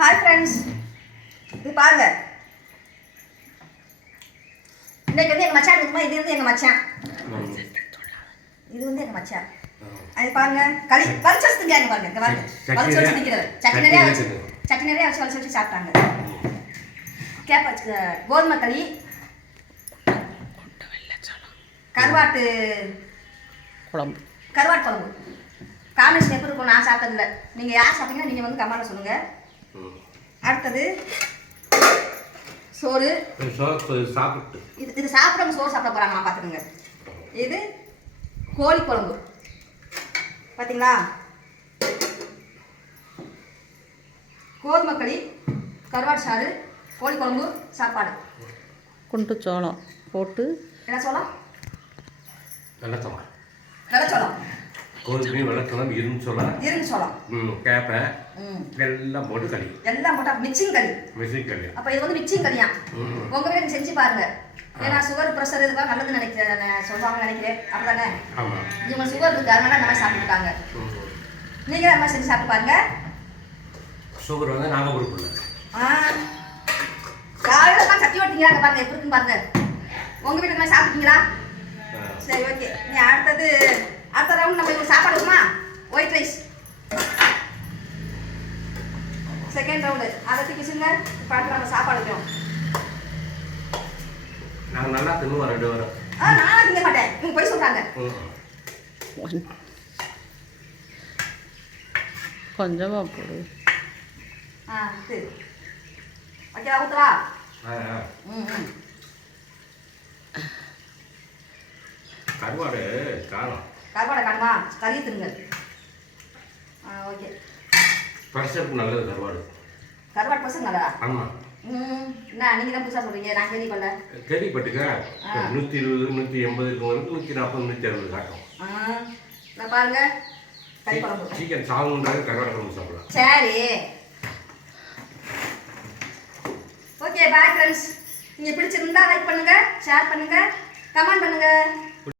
Hi friends, இது பாருங்க. இன்னைக்கு வந்து எங்கள் மச்சான் இருக்குமா, இது வந்து எங்கள் மச்சான், இது வந்து எங்கள் மச்சான். அது பாருங்க, களி வலிச்சு வச்சுங்க. பாருங்க, இங்கே பாருங்க, வலிச்சு வச்சு நிற்கிறது. சட்னி நிறையா வச்சு வலிச்சு வச்சு சாப்பிட்டாங்க. கோதுமை களி, கருவாட்டு குழம்பு. காம்பினேஷன் எப்படி இருக்கும் நான் சாப்பிட்டதில்ல. நீங்கள் யார் சாப்பிட்டீங்கன்னா நீங்கள் வந்து கமெண்ட்ல சொல்லுங்கள். அடுத்தது சோறு. இது சாப்பிட்றவங்க சோறு சாப்பிட போகிறாங்க, நான் பார்த்துக்கோங்க. இது கோழி குழம்பு பார்த்தீங்களா, கோதுமை களி, கருவாட்டு சாறு, கோழி குழம்பு, சாப்பாடு. குண்டு சோளம் போட்டு. என்ன சோளம்? வெள்ளச்சோளம். கோதுமை, வெள்ளச்சோளம், இரும்பு சோளம், கேப்பை எல்லாம் போட்டு களி. எல்லாம் போட்டா மிக்சிங் களி. அப்போ இது வந்து மிக்சிங் களியா? உங்க வீட்டுக்கு செஞ்சு பாருங்க. ஏன்னா சுகர் ப்ரெஷர் இதுக்கெல்லாம் நல்லதுன்னு நினைக்கிறேன், சொல்லுவாங்கன்னு நினைக்கிறேன். அப்படிதானே? இவங்க சுகர் இருக்கு, அதனால இந்த மாதிரி சாப்பிட்டுருக்காங்க. நீங்களும் அந்த மாதிரி செஞ்சு சாப்பிட்டு பாருங்க. சுகர் வந்து நாங்கள் கொடுக்கல. காலையில் தான் சட்டி ஓட்டிங்களா? பாருங்க எப்படி இருக்குன்னு பாருங்க. உங்க வீட்டுக்கு மாதிரி சாப்பிட்டீங்களா? சரி, ஓகே. நீ அடுத்த ரவுண்ட் நம்ம இவங்க சாப்பாடு இருக்குமா? White rice second round. அதை தூக்கிச்சுங்க. இப்போ அடுத்து நம்ம சாப்பாடு வைக்கிறோம். நாங்கள் நல்லா தின்னுவோம் 2 வாரம். நான் திங்க மாட்டேன், நீங்கள் போய் சொல்கிறாங்க. கொஞ்சமாக போடு. சரி, ஓகே. ஊற்றுவா. கருவாடு காணுமா? கறி திருங்க. ஓகே. ப்ரெஷருக்கு நல்லது கருவாடு. ப்ரெஷர் நல்லதா? ஆமாம். என்ன நீங்கள் தான் புதுசாக சொல்கிறீங்க, நான் கேள்விப்பட்டுக்க. 120, 180 இருக்கவங்களுக்கு 140, 160 காட்டும். நான் பாருங்க, கறி குழம்பு. சிக்கன் சாப்பிடுறது கருவாடு குழம்பு சாப்பிடலாம். சரி, ஓகே. Bye friends. நீங்கள் பிடிச்சிருந்தா லைக் பண்ணுங்கள், ஷேர் பண்ணுங்கள், கமெண்ட் பண்ணுங்கள்.